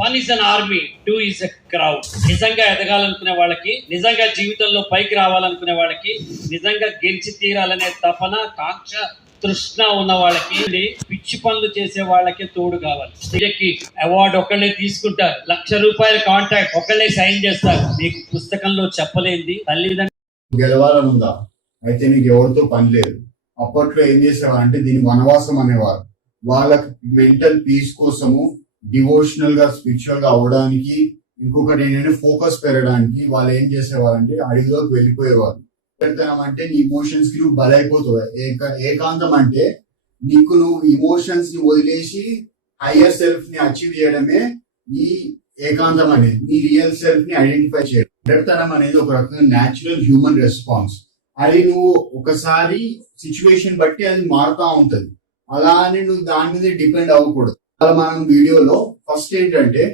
One is an army, two is a crowd. నిజంగా ఎదగాలనుకునే వాళ్ళకి, నిజంగా జీవితంలో పైకి రావాలనుకునే వాళ్ళకి, నిజంగా గెలిచి తీరాలనే తపన, కాంక్ష, తృష్ణ ఉన్న వాళ్ళకి, పిచ్చి పనులు చేసే వాళ్ళకి తోడు కావాలి. స్టేజ్కి అవార్డు ఒకళ్ళే తీసుకుంటారు, ₹1,00,000 కాంట్రాక్ట్ ఒకళ్ళే సైన్ చేస్తారు. మీకు పుస్తకంలో చెప్పలేంది తల్లిదండ్రులు గెలవాలనుందా అయితే నీకు ఎవరితో పని లేదు. అప్పట్లో ఏం చేసేవారంటే దీన్ని వనవాసం అనేవారు. వాళ్ళకి మెంటల్ పీస్ కోసము, డివోషనల్ గా, స్పిరిచువల్ గా అవడానికి, ఇంకొకటి ఏంటంటే ఫోకస్ పెరగడానికి వాళ్ళు ఏం చేసేవారంటే అడవిలోకి వెళ్ళిపోయేవారు. అంటే నీ ఇమోషన్స్ కి నువ్వు బలైపోతావు. ఏకాంతం అంటే నీకు నువ్వు ఇమోషన్స్ ని వదిలేసి హయ్యర్ సెల్ఫ్ ని అచీవ్ చేయడమే ఈ ఏకాంతం అనేది. నీ రియల్ సెల్ఫ్ ని ఐడెంటిఫై చేయడం. ఒంటరితనం అనేది ఒక రకంగా న్యాచురల్ హ్యూమన్ రెస్పాన్స్. అది నువ్వు ఒకసారి సిచ్యువేషన్ బట్టి అది మారుతా ఉంటది. అలా అని నువ్వు దాని మీద డిపెండ్ అవ్వకూడదు. అలా మనం వీడియోలో ఫస్ట్ ఏంటంటే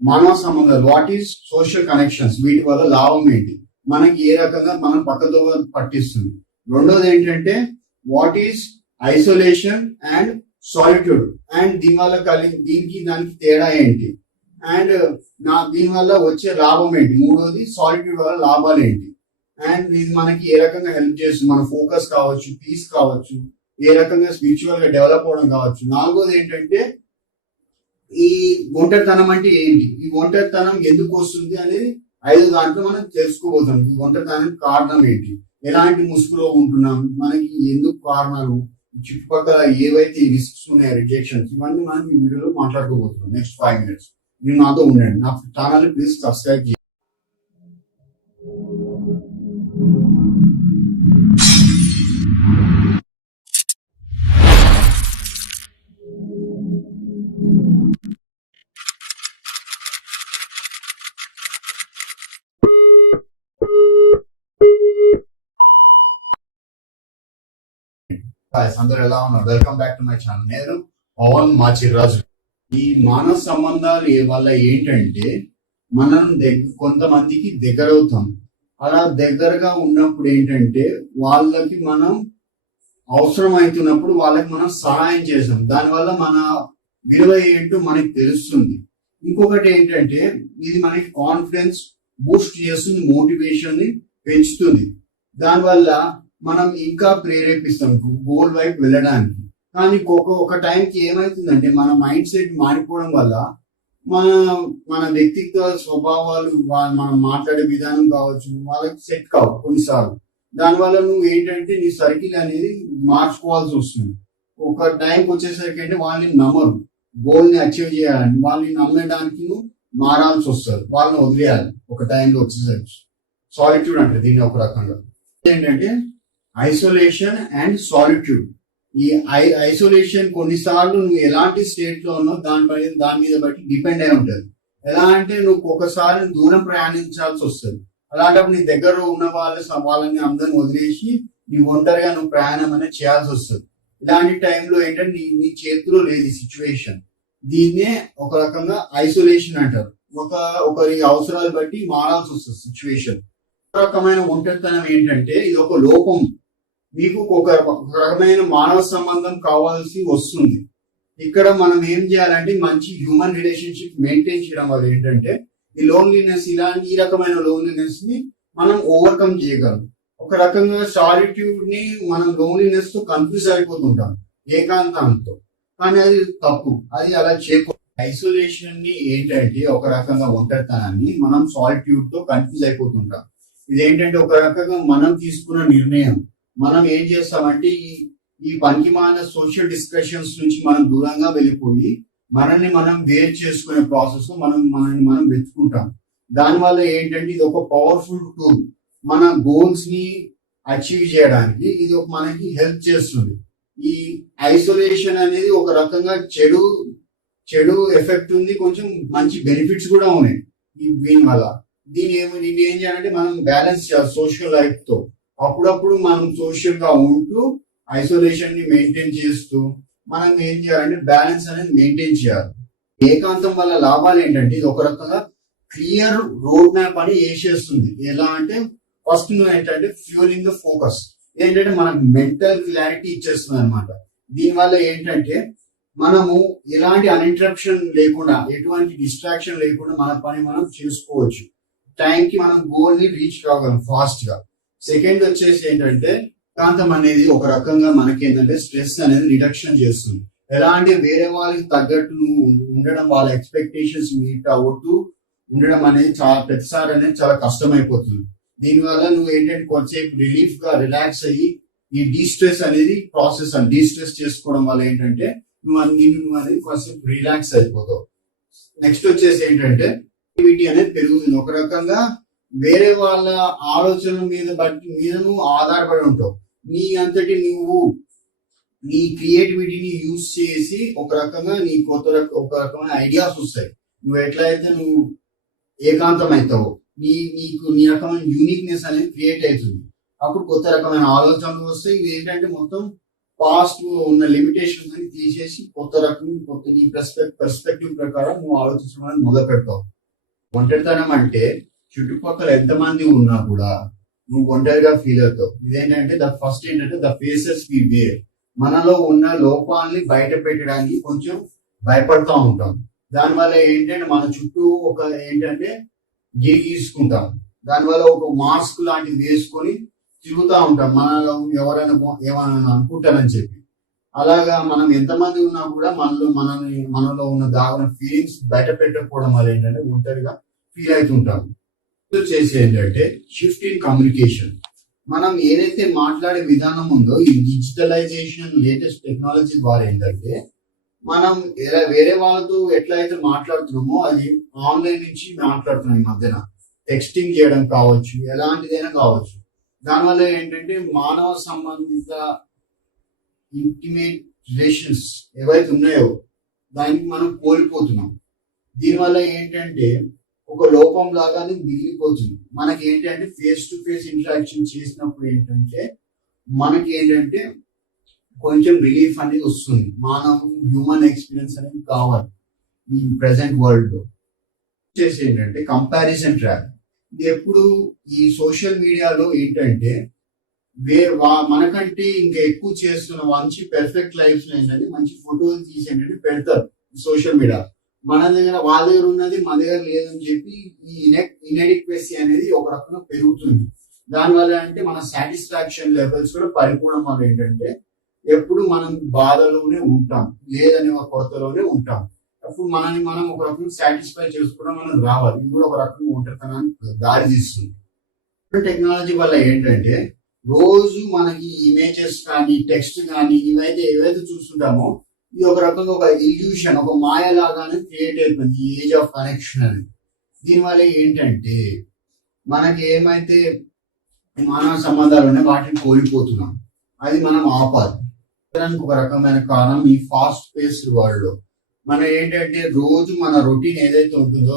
మానవ సంబంధాలు, వాట్ ఈస్ సోషల్ కనెక్షన్స్, వీటి వల్ల లాభం ఏంటి, మనకి ఏ రకంగా మనం పక్కతో పట్టిస్తుంది. రెండోది ఏంటంటే what is isolation and solitude, and దీనికి దానికి తేడా ఏంటి, అండ్ దీని వల్ల వచ్చే లాభం ఏంటి. మూడోది సాలిట్యూడ్ వల్ల లాభాలు ఏంటి, అండ్ ఇది మనకి ఏ రకంగా హెల్ప్ చేస్తుంది, మన ఫోకస్ కావచ్చు, పీస్ కావచ్చు, ఏ రకంగా స్పిరిచువల్ గా డెవలప్ అవడం కావచ్చు. నాలుగోది ఏంటంటే ఈ ఒంటరితనం అంటే ఏంటి, ఈ ఒంటరితనం ఎందుకు వస్తుంది అనేది 5 దాంట్లో మనం తెలుసుకోబోతాం. ఈ ఒంటరితనానికి కారణం ఏంటి, ఎలాంటి ముసుగులో ఉంటున్నాం, మనకి ఎందుకు కారణాలు, చుట్టుపక్కల ఏవైతే రిస్క్స్ ఉన్నాయో, రిజెక్షన్స్, ఇవన్నీ మనం ఈ వీడియోలో మాట్లాడుకోబోతున్నాం. నెక్స్ట్ 5 minutes మీరు నాతో ఉండండి. నా ఛానల్ ప్లీజ్ సబ్స్క్రైబ్ చేయండి. అందరూ ఎలా ఉన్నారు? Welcome back to my channel. నేను పవన్ మాచిరాజు. ఈ మానవ సంబంధాలు వల్ల ఏంటంటే మనం కొంతమందికి దగ్గర అవుతాం. అలా దగ్గరగా ఉన్నప్పుడు ఏంటంటే వాళ్ళకి మనం అవసరం అవుతున్నప్పుడు వాళ్ళకి మనం సహాయం చేస్తాం. దానివల్ల మన విలువ ఏంటో మనకి తెలుస్తుంది. ఇంకొకటి ఏంటంటే ఇది మనకి కాన్ఫిడెన్స్ బూస్ట్ చేస్తుంది, మోటివేషన్ ని పెంచుతుంది. దానివల్ల మనం ఇంకా ప్రేరేపిస్తాం గోల్ వైపు వెళ్ళడానికి. కానీ ఒక టైంకి ఏమైతుందంటే మన మైండ్ సెట్ మారిపోవడం వల్ల మన వ్యక్తిత్వ స్వభావాలు, మనం మాట్లాడే విధానం కావచ్చు, వాళ్ళకి సెట్ కావు కొన్నిసార్లు. దానివల్ల నువ్వు ఏంటంటే నీ సర్కిల్ అనేది మార్చుకోవాల్సి వస్తుంది. ఒక టైంకి వచ్చేసరికి అంటే వాళ్ళని నమ్మరు, గోల్ ని అచీవ్ చేయాలని. వాళ్ళని నమ్మడానికి నువ్వు మారాల్సి వస్తుంది, వాళ్ళని వదిలేయాలి ఒక టైంలో వచ్చేసరికి. సాలిట్యూడ్ అంటే దీన్ని ఒక రకంగా ఏంటంటే ఐసోలేషన్ అండ్ సాలిట్యూడ్. ఈ ఐసోలేషన్ కొన్నిసార్లు నువ్వు ఎలాంటి స్టేట్ లో ఉన్నావు దాని మీద బట్టి డిపెండ్ అయి ఉంటుంది. ఎలా అంటే నువ్వు ఒకసారి దూరం ప్రయాణించాల్సి వస్తుంది. అలాంటప్పుడు నీ దగ్గర ఉన్న వాళ్ళని అందరిని వదిలేసి నీ ఒంటరిగా నువ్వు ప్రయాణం అనేది చేయాల్సి వస్తుంది. ఇలాంటి టైంలో ఏంటంటే నీ చేతిలో లేదు సిచ్యువేషన్. దీన్నే ఒక రకంగా ఐసోలేషన్ అంటారు. ఒకరి అవసరాలు బట్టి మారాల్సి వస్తుంది సిచ్యువేషన్. ఒక రకమైన ఒంటరితనం ఏంటంటే ఇది ఒక లోపం. మీకు ఒక రకమైన మానవ సంబంధం కావాల్సి వస్తుంది. ఇక్కడ మనం ఏం చేయాలంటే మంచి హ్యూమన్ రిలేషన్షిప్ మెయింటైన్ చేయడం వల్ల ఏంటంటే ఈ లోన్లీనెస్, ఈ రకమైన లోన్లీనెస్ ని మనం ఓవర్కమ్ చేయగలం. ఒక రకంగా సాలిట్యూడ్ ని మనం లోన్లీనెస్ తో కన్ఫ్యూజ్ అయిపోతుంటాం ఏకాంతంతో, కానీ అది తప్పు. అది అలా చేయకూడదు. ఐసోలేషన్ ని ఏంటంటే ఒక రకంగా ఒంటరితనాన్ని మనం సాలిట్యూడ్ తో కన్ఫ్యూజ్ అయిపోతుంటాం. ఇదేంటంటే ఒక రకంగా మనం తీసుకున్న నిర్ణయం. మనం ఏం చేస్తామంటే ఈ పనికిమాలిన సోషల్ డిస్కషన్స్ నుంచి మనం దూరంగా వెళ్ళిపోయి మనల్ని మనం వేరు చేసుకునే ప్రాసెస్ మనల్ని మనం వెతుకుంటాం. దానివల్ల ఏంటంటే ఇది ఒక పవర్ఫుల్ టూల్. మన గోల్స్ ని అచీవ్ చేయడానికి ఇది మనకి హెల్ప్ చేస్తుంది. ఈ ఐసోలేషన్ అనేది ఒక రకంగా చెడు ఎఫెక్ట్ ఉంది, కొంచెం మంచి బెనిఫిట్స్ కూడా ఉన్నాయి దీనివల్ల. దీన్ని ఏం చేయాలంటే మనం బ్యాలెన్స్ చేయాలి సోషల్ లైఫ్ తో. అప్పుడప్పుడు మనం సోషల్ గా ఉంటూ ఐసోలేషన్ ని మెయింటైన్ చేస్తూ మనం ఏం చేయాలంటే బ్యాలెన్స్ అనేది మెయింటైన్ చేయాలి. ఏకాంతం వల్ల లాభాలు ఏంటంటే ఇది ఒక రకంగా క్లియర్ రోడ్ మ్యాప్ అని వేసేస్తుంది. ఎలా అంటే ఫస్ట్ నువ్వు ఏంటంటే ఫ్యూలింగ్ ద ఫోకస్ ఏంటంటే మనకు మెంటల్ క్లారిటీ ఇచ్చేస్తుంది అనమాట. దీనివల్ల ఏంటంటే మనము ఎలాంటి అన్ఇంటరప్షన్ లేకుండా, ఎటువంటి డిస్ట్రాక్షన్ లేకుండా మన పని మనం చేసుకోవచ్చు. టైంకి మనం గోల్ ని రీచ్ కాగలం ఫాస్ట్ గా. సెకండ్ వచ్చేసి ఏంటంటే ఏకాంతం అనేది ఒక రకంగా మనకి ఏంటంటే స్ట్రెస్ అనేది రిడక్షన్ చేస్తుంది. ఎలా అంటే వేరే వాళ్ళకి తగ్గట్టు నువ్వు ఉండడం, వాళ్ళ ఎక్స్పెక్టేషన్స్ మీట్ అవ్వద్దు ఉండడం అనేది చాలా ప్రతిసారి అనేది చాలా కష్టమైపోతుంది. దీనివల్ల నువ్వు ఏంటంటే కొంచెంసేపు రిలీఫ్ గా రిలాక్స్ అయ్యి ఈ డీస్ట్రెస్ అనేది ప్రాసెస్ అని డీస్ట్రెస్ చేసుకోవడం వల్ల ఏంటంటే నువ్వు అనేది కొంచెం రిలాక్స్ అయిపోతావు. నెక్స్ట్ వచ్చేసి ఏంటంటే యాక్టివిటీ అనేది పెరుగుతుంది. ఒక రకంగా వేరే వాళ్ళ ఆలోచనల మీద నువ్వు ఆధారపడి ఉంటావు. నీ అంతటి నువ్వు నీ క్రియేటివిటీని యూజ్ చేసి ఒక రకంగా నీ ఒక రకమైన ఐడియాస్ వస్తాయి. నువ్వు ఎట్లయితే నువ్వు ఏకాంతం అవుతావు, నీ రకమైన యూనిక్నెస్ అనేది క్రియేట్ అవుతుంది. అప్పుడు కొత్త రకమైన ఆలోచనలు వస్తాయి. ఇది ఏంటంటే మొత్తం పాస్ట్ ఉన్న లిమిటేషన్స్ అని తీసేసి కొత్త నీ పర్స్పెక్టివ్ ప్రకారం నువ్వు ఆలోచించడం అనేది మొదలు పెడతావు. ఒంటరితనం అంటే చుట్టుపక్కల ఎంతమంది ఉన్నా కూడా నువ్వు ఒంటరిగా ఫీల్ అవుతావు. ఇదేంటంటే ఫస్ట్ ఏంటంటే ద ఫేసెస్ వి వేర్. మనలో ఉన్న లోపాలని బయట పెట్టడానికి కొంచెం భయపడతా ఉంటాం. దానివల్ల ఏంటంటే మన చుట్టూ ఒక ఏంటంటే గీసుకుంటాం. దానివల్ల ఒక మాస్క్ లాంటిది వేసుకొని తిరుగుతూ ఉంటాం, మనలో ఎవరైనా ఏమైనా అనుకుంటారని చెప్పి. అలాగా మనం ఎంతమంది ఉన్నా కూడా మనలో ఉన్న దాగిన ఫీలింగ్స్ బయట పెట్టకపోవడం వల్ల ఏంటంటే ఒంటరిగా ఫీల్ అవుతుంటాం. చేసి ఏంటంటే షిఫ్ట్ ఇన్ కమ్యూనికేషన్. మనం ఏదైతే మాట్లాడే విధానం ఉందో ఈ డిజిటలైజేషన్ లేటెస్ట్ టెక్నాలజీ ద్వారా ఏంటంటే మనం వేరే వాళ్ళతో ఎట్లయితే మాట్లాడుతున్నామో అది ఆన్లైన్ నుంచి మాట్లాడుతున్నాం. ఈ మధ్యన టెక్స్టింగ్ చేయడం కావచ్చు, ఎలాంటిదైనా కావచ్చు. దానివల్ల ఏంటంటే మానవ సంబంధిత ఇంటిమేట్ రిలేషన్స్ ఏవైతే ఉన్నాయో దానికి మనం కోల్పోతున్నాం. దీనివల్ల ఏంటంటే ఒక లోపం లాగానే మిగిలిపోతుంది. మనకి ఏంటంటే ఫేస్ టు ఫేస్ ఇంటరాక్షన్ చేసినప్పుడు ఏంటంటే మనకి ఏంటంటే కొంచెం రిలీఫ్ అనేది వస్తుంది. హ్యూమన్ ఎక్స్పీరియన్స్ అనేది కావాలి ఈ ప్రెసెంట్ వరల్డ్ లో. వచ్చేసి ఏంటంటే కంపారిజన్ ట్రాప్. ఇది ఎప్పుడు ఈ సోషల్ మీడియాలో ఏంటంటే మనకంటే ఇంకా ఎక్కువ చేస్తున్న మంచి పెర్ఫెక్ట్ లైఫ్ ఏంటంటే మంచి ఫోటోలు తీసి ఏంటంటే పెడతారు సోషల్ మీడియా. వాళ్ళ దగ్గర ఉన్నది మన దగ్గర లేదని చెప్పి ఈ ఇన్ఎడిక్వెసీ అనేది ఒక రకంగా పెరుగుతుంది. దానివల్ల అంటే మన సాటిస్ఫాక్షన్ లెవెల్స్ కూడా పడిపోవడం వల్ల ఏంటంటే ఎప్పుడు మనం బాధలోనే ఉంటాం, లేదనే ఒక కొరతలోనే ఉంటాం. అప్పుడు మనల్ని మనం ఒక రకంగా సాటిస్ఫై చేసుకోవడం మనం రావాలి. ఇది కూడా ఒక రకంగా ఒంటరితనానికి దారి తీస్తుంది. టెక్నాలజీ వల్ల ఏంటంటే రోజు మనకి ఇమేజెస్ కానీ టెక్స్ట్ కానీ ఏవైతే చూస్తుంటామో ఇది ఒక రకంగా ఒక ఇల్యూషన్, ఒక మాయ లాగానే క్రియేట్ అయిపోయింది ఈ ఏజ్ ఆఫ్ కనెక్షన్ అనేది. దీనివల్ల ఏంటంటే మనకి ఏమైతే మానవ సంబంధాలు ఉన్నాయో వాటిని కోల్పోతున్నాం. అది మనం ఆపాలి. ఒక రకమైన కారణం ఈ ఫాస్ట్ పేస్డ్ వరల్డ్ లో మనం ఏంటంటే రోజు మన రొటీన్ ఏదైతే ఉంటుందో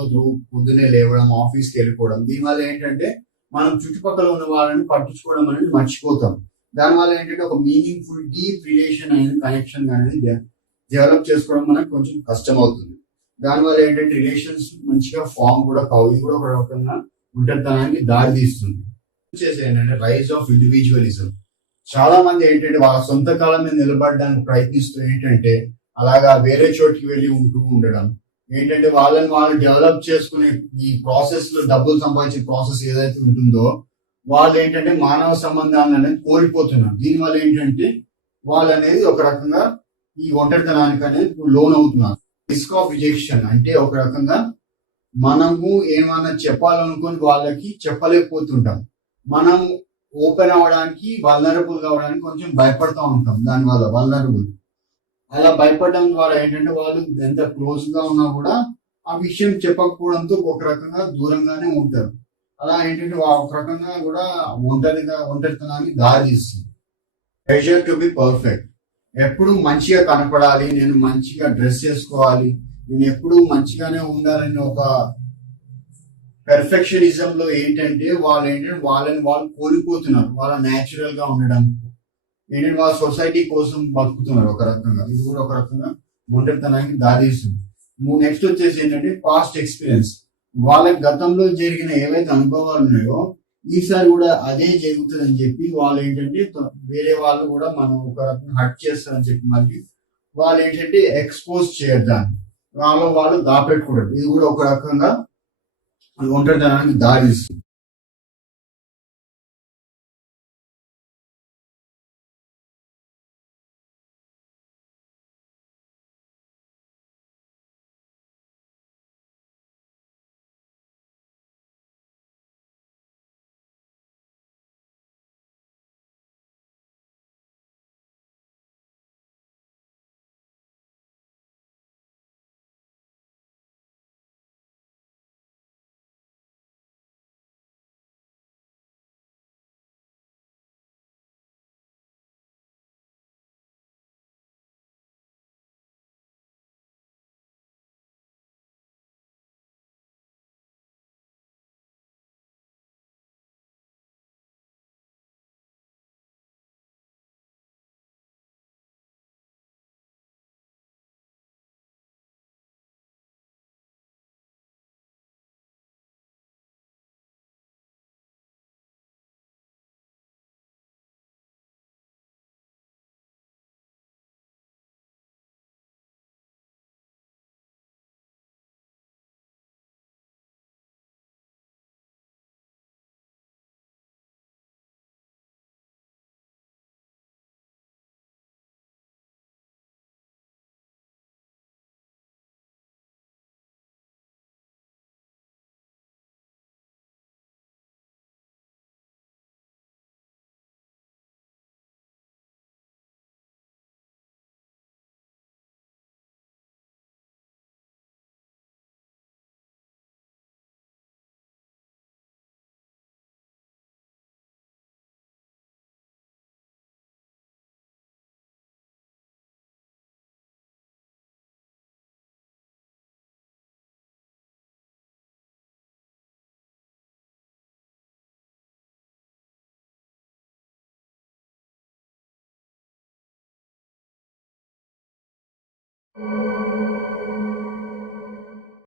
పొద్దునే లేవడం, ఆఫీస్కి వెళ్ళిపోవడం, దీనివల్ల ఏంటంటే మనం చుట్టుపక్కల ఉన్న వాళ్ళని పట్టించుకోవడం అనేది మర్చిపోతాం. దానివల్ల ఏంటంటే ఒక మీనింగ్ఫుల్ డీప్ రిలేషన్ అనేది కనెక్షన్ అనేది డెవలప్ చేసుకోవడం మనకు కొంచెం కష్టం అవుతుంది. దానివల్ల ఏంటంటే రిలేషన్స్ మంచిగా ఫామ్ కూడా కావు. ఇది కూడా ఒక రకంగా ఒంటరితనానికి దారి తీస్తుంది. వచ్చేసి ఏంటంటే రైజ్ ఆఫ్ ఇండివిజువలిజం. చాలా మంది ఏంటంటే వాళ్ళ సొంత కాలం మీద నిలబడడానికి ప్రయత్నిస్తూ ఏంటంటే అలాగా వేరే చోటికి వెళ్ళి ఉండడం ఏంటంటే వాళ్ళు డెవలప్ చేసుకునే ఈ ప్రాసెస్ లో డబ్బులు సంపాదించే ప్రాసెస్ ఏదైతే ఉంటుందో వాళ్ళు ఏంటంటే మానవ సంబంధాలను అనేది కోల్పోతున్నారు. దీనివల్ల ఏంటంటే వాళ్ళు అనేది ఒక రకంగా ఈ ఒంటరితనానికి అనేది లోన్ అవుతున్నారు. రిస్క్ ఆఫ్ రిజెక్షన్ అంటే ఒక రకంగా మనము ఏమన్నా చెప్పాలనుకుని వాళ్ళకి చెప్పలేకపోతుంటాం. మనం ఓపెన్ అవ్వడానికి, వల్నరబుల్ కావడానికి కొంచెం భయపడతా ఉంటాం. దానివల్ల వల్నరబుల్ అలా భయపడడం ద్వారా ఏంటంటే వాళ్ళు ఎంత క్లోజ్ గా ఉన్నా కూడా ఆ విషయం చెప్పకపోవడంతో ఒక రకంగా దూరంగానే ఉంటారు. అలా ఏంటంటే ఒక రకంగా కూడా ఒంటరితనాన్ని దారి తీస్తుంది. Pressure to be perfect. ఎప్పుడు మంచిగా కనపడాలి, నేను మంచిగా డ్రెస్ చేసుకోవాలి, నేను ఎప్పుడు మంచిగానే ఉండాలని ఒక పెర్ఫెక్షనిజం లో ఏంటంటే వాళ్ళని వాళ్ళు కోల్పోతున్నారు. వాళ్ళ న్యాచురల్ గా ఉండడం ఏంటంటే వాళ్ళ సొసైటీ కోసం బతుకుతున్నారు ఒక రకంగా. ఇది కూడా ఒక రకంగా ఒంటరితనానికి దారిస్తుంది. నెక్స్ట్ వచ్చేసి ఏంటంటే పాస్ట్ ఎక్స్పీరియన్స్. వాళ్ళకి గతంలో జరిగిన ఏవైతే అనుభవాలు ఉన్నాయో ఈసారి కూడా అదే జరుగుతుందని చెప్పి వాళ్ళు ఏంటంటే వేరే వాళ్ళు కూడా మనం ఒక రకంగా హర్ట్ చేస్తారని చెప్పి మళ్ళీ వాళ్ళు ఏంటంటే ఎక్స్పోజ్ చేద్దాం, వాళ్ళు దాపెట్టుకుంటారు. ఇది కూడా ఒక రకంగా ఒంటరితనానికి దారి తీస్తుంది.